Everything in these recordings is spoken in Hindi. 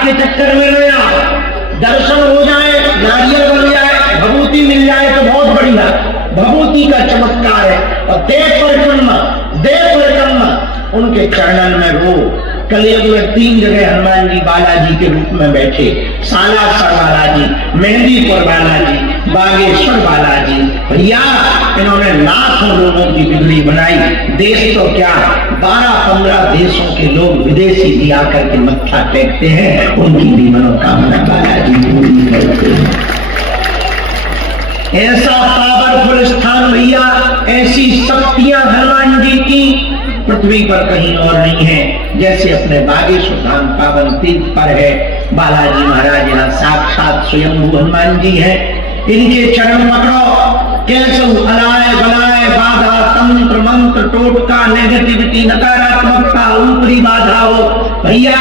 के चक्कर में न आओ। दर्शन हो जाए, नारियल बन जाए, भभूति मिल जाए तो बहुत बढ़िया, भभूति का चमत्कार है। और देव परिक्रमा उनके चरणन में रो। कलयुग में 3 जगह हनुमान जी बालाजी के रूप में बैठे, सालासर बालाजी, मेहंदीपुर बालाजी, बागेश्वर बालाजी। भैया इन्होंने लाखों लोगों की बिगड़ी बनाई। देश तो क्या, 12-15 देशों के लोग विदेशी भी आकर के मत्था टेकते हैं, उनकी भी मनोकामना बालाजी पूरी करते हैं। ऐसा पावरफुल स्थान भैया, ऐसी शक्तियां हनुमान जी की पृथ्वी पर कहीं और नहीं है। जैसे अपने बागेश्वर धाम पावन तीर्थ पर है, बालाजी महाराज यहाँ साक्षात स्वयंभू हनुमान जी हैं। इनके चरण पकड़ो, कैसे अलाय बलाय बाधा, तंत्र मंत्र टोटका, नेगेटिविटी नकारात्मकता, ऊपरी बाधा हो भैया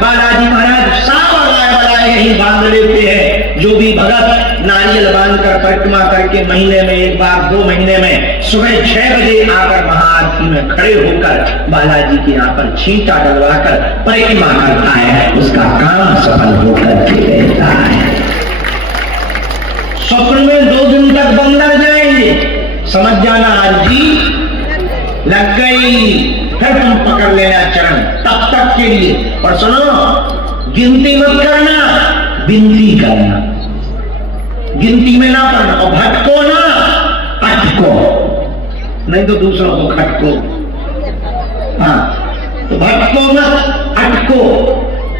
बालाजी महाराज सब अलाय बलाय यही बांध लेते हैं। जो भी भगत नारियल बांधकर परिक्रमा करके महीने में एक बार, 2 महीने में सुबह 6 बजे आकर महाआरती में खड़े होकर बालाजी के यहाँ पर छींटा डलवाकर परिक्रमा करता है, उसका काम सफल होकर के रहता है। स्वप्न में 2 दिन तक बंदर जाएंगे, समझ जाना आज जी लग गई, फिर तुम पकड़ लेना चरण तब तक के लिए। और सुनो, गिनती मत करना, विनती करना, गिनती में ना पढ़ना। और भटको ना, अटको, नहीं तो दूसरों को खटको। हाँ, तो भटको मत, अटको।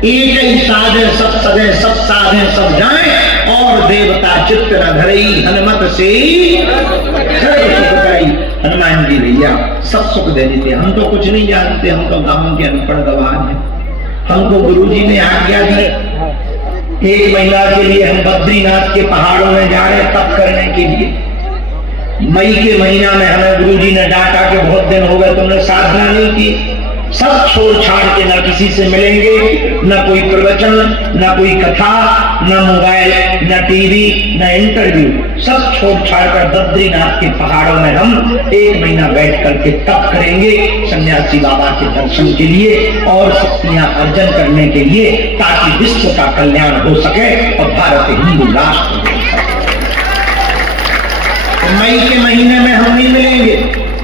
एक ही साधे सब सदे, सब साधे सब जाए, और देवता चित्त न धरई, हनुमत से हनुमान जी भैया सब सुख दे देते। हम तो कुछ नहीं जानते, हम तो गांव के अनपढ़ गवार हैं। हमको गुरुजी ने आज्ञा दी, 1 महीना के लिए हम बद्रीनाथ के पहाड़ों में जा रहे तप करने के लिए। मई के महीना में हमें गुरुजी ने डांटा कि बहुत दिन हो गए तुमने साधना नहीं की। सब छोड़ छाड़ के ना किसी से मिलेंगे, ना कोई प्रवचन, ना कोई कथा, ना मोबाइल, ना टीवी, ना इंटरव्यू, सब छोड़ छाड़ कर बद्रीनाथ के पहाड़ों में हम 1 महीना बैठ करके तप करेंगे सन्यासी बाबा के दर्शन के लिए और शक्तियां अर्जन करने के लिए, ताकि विश्व का कल्याण हो सके और भारत हिंदू राष्ट्र हो सके। तो मई के महीने में हम नहीं मिलेंगे,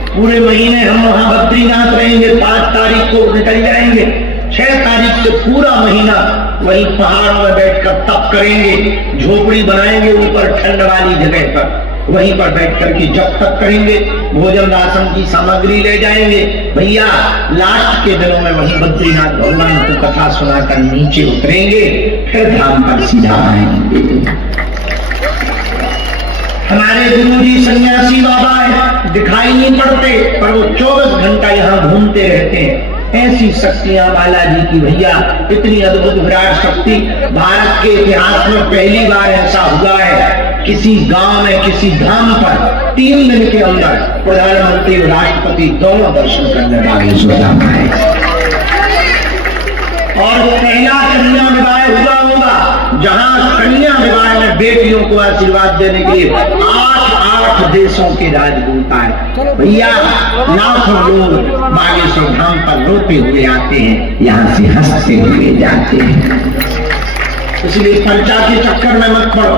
पूरे महीने हम वहां बद्रीनाथ रहेंगे। 5 तारीख को निकल जाएंगे, 6 तारीख से पूरा महीना वही पहाड़ों में बैठकर तप करेंगे। झोपड़ी बनाएंगे ऊपर ठंड वाली जगह पर, वहीं पर बैठ करके जब तक करेंगे। भोजन राशन की सामग्री ले जाएंगे भैया। लास्ट के दिनों में वही बद्रीनाथ भगवान को कथा सुनाकर नीचे उतरेंगे, फिर धाम पर सीधा आएंगे। हमारे गुरुजी सन्यासी बाबा है, दिखाई नहीं पड़ते पर वो 24 घंटा यहाँ घूमते रहते हैं। ऐसी शक्तियां बालाजी की भैया, इतनी अद्भुत विराट शक्ति। भारत के इतिहास में पहली बार ऐसा हुआ है, किसी गांव में किसी धाम पर 3 दिन के अंदर प्रधानमंत्री और राष्ट्रपति दोनों दर्शन करने वाले। और पहला कन्या विवाह हुआ होगा जहां कन्या विवाह में बेटियों को आशीर्वाद देने के लिए 8 देशों के राजदूत आए भैया। लाखों लोग बागेश्वर धाम पर रोते हुए आते हैं, यहाँ से हंसते हुए जाते हैं। इसलिए पंचा के चक्कर में मत पड़ो,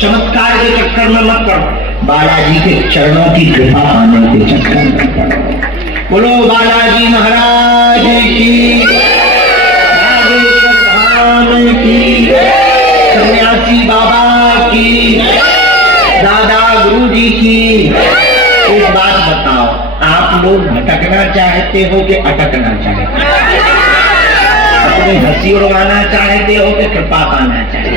चमत्कार के चक्कर में मत पड़ो, बालाजी के चरणों की कृपा पाने के चक्कर में पड़ो। बोलो बालाजी महाराज की, की, सन्यासी बाबा की, दादा गुरुजी की। एक बात बताओ, आप लोग भटकना चाहते हो कि अटकना चाहते हो? अपनी हंसी उड़वाना चाहते हो कि कृपा पाना चाहते हो?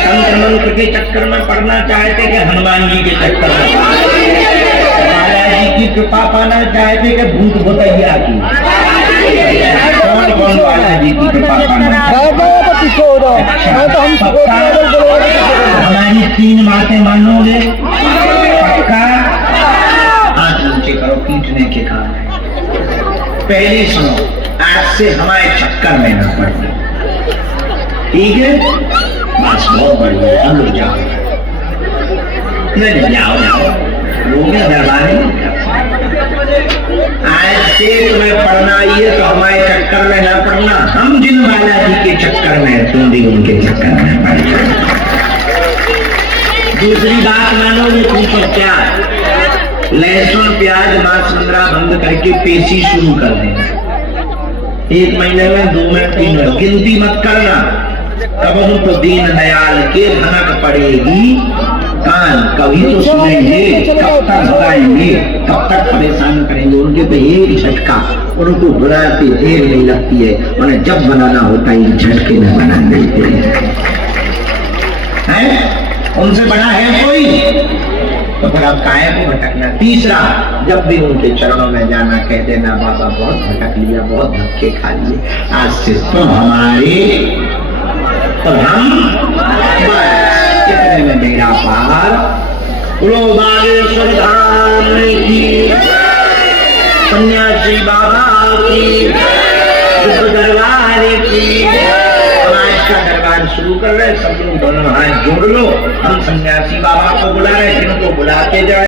तंत्र मंत्र के चक्कर में पड़ना चाहते कि हनुमान जी के चक्कर में? बालाजी की कृपा पाना चाहते कि भूत भुतैया की? कौन बालाजी की कृपा पाना? हमारी 3 बातें मानोगे? पक्का? हाथ नीचे करो, पीटने के काम है। पहली सुनो, आज से हमारे चक्कर में न पड़ना, ठीक है? बस बहुत बढ़िया, हम लोग जाओ, नहीं जाओ जाओ, लोग दरबार में आज से तुम्हें पढ़ना है तो हमारे चक्कर में न पढ़ना, हम जिन बालाजी के चक्कर में तुम भी उनके चक्कर में पड़ जाओ। दूसरी बात मानोगे तुम तो क्या, लहसुन प्याज मांस मुद्रा बंद करके पेशी शुरू कर देना। 1 महीने में 2 में 3 में गिनती मत करना, तब उनको दीन दयाल के भनक पड़ेगी कान, कभी तो सुनेंगे, कब तक भगाएंगे, कब तक परेशान करेंगे। उनके तो एक झटका, उनको बुलाते देर नहीं लगती है, उन्हें जब बनाना होता है झटके में बना देते हैं। उनसे बड़ा है कोई? तो फिर आप काहे को भटकना। तीसरा, जब भी उनके चरणों में जाना कह देना बाबा बहुत भटक लिया, बहुत धक्के खा लिए, आज से तुम हमारे और हम कितने में मेरा पार। बोलो बागेश्वर धाम की, सन्यासी बाबा की, बुद्ध दरबार की। आज का दरबार शुरू कर रहे, सब लोग दोनों हाथ जोड़ लो। हम सन्यासी बाबा को बुला रहे, जिनको बुलाते जाए।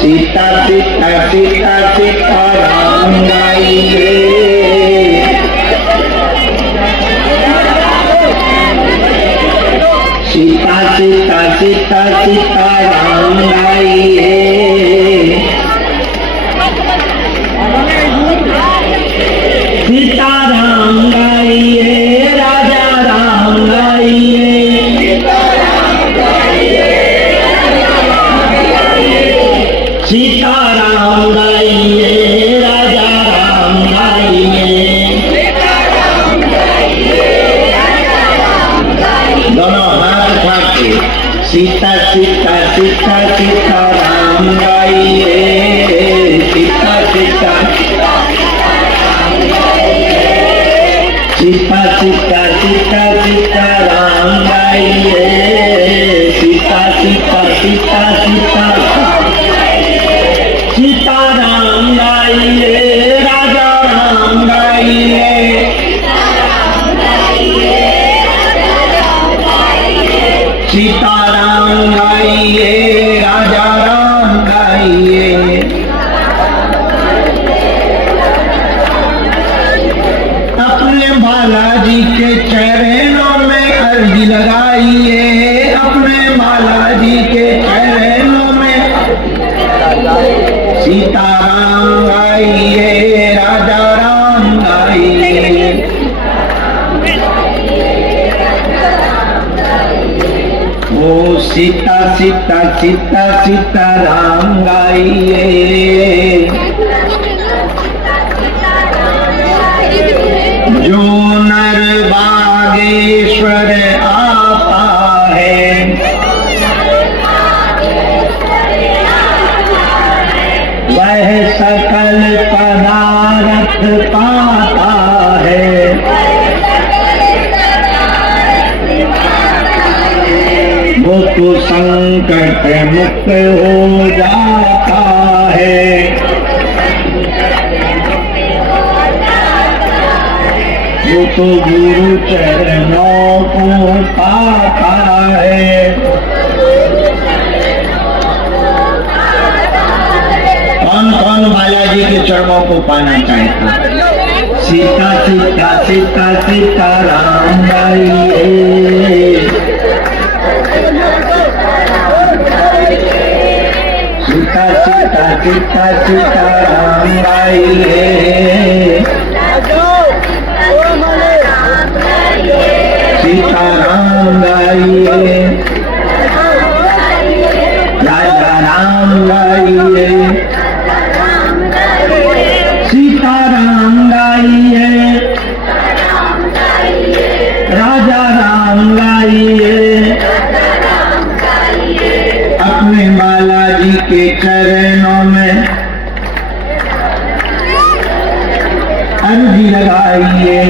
सीता सीता सीता सीता राम गाइए, सीता सीता सीता सीता राम गाइए, सीता राम गाइए, राजा राम गाइए, सीता राम गाइए, राजा राम गाइए। दोनों हाथ उठा के सीता सीता सीता सीता राम गाइए, सीता सीता सीता सीता सीता सीता राम गाइए, सीता सीता सीता सीता सीता राम गाइए, राजा राम गाइए, सीता राम गाइए, राजा राम गाइए। अपने बालाजी के चरणों में अर्जी लगाइए, अपने बालाजी के चरणों में सीता राम गाइए, राजा राम गाइए। वो सीता सीता सीता सीता राम गाइए, जो नर बागेश्वर आता है, वह सकल पदार्थ पाता है, वो तो संकट मुक्त हो जाता है, वो तो गुरु चरणों को पाता है। कौन कौन बालाजी के चरणों को पाना चाहता? सीता सीता सीता सीता राम गाइए, सीता सीता सीता सीता राम गाइए, सीता राम गाइए, राजा राम गाइए, सीता राम गाइए, राजा राम गाइए। अपने बालाजी के चरणों में अर्जी लगाइए,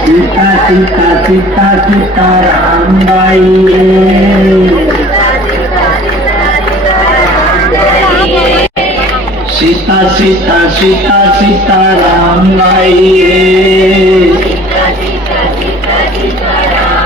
सीता सीता सीता सीता राम गाइए, सीता सीता सीता सीता राम गाइए।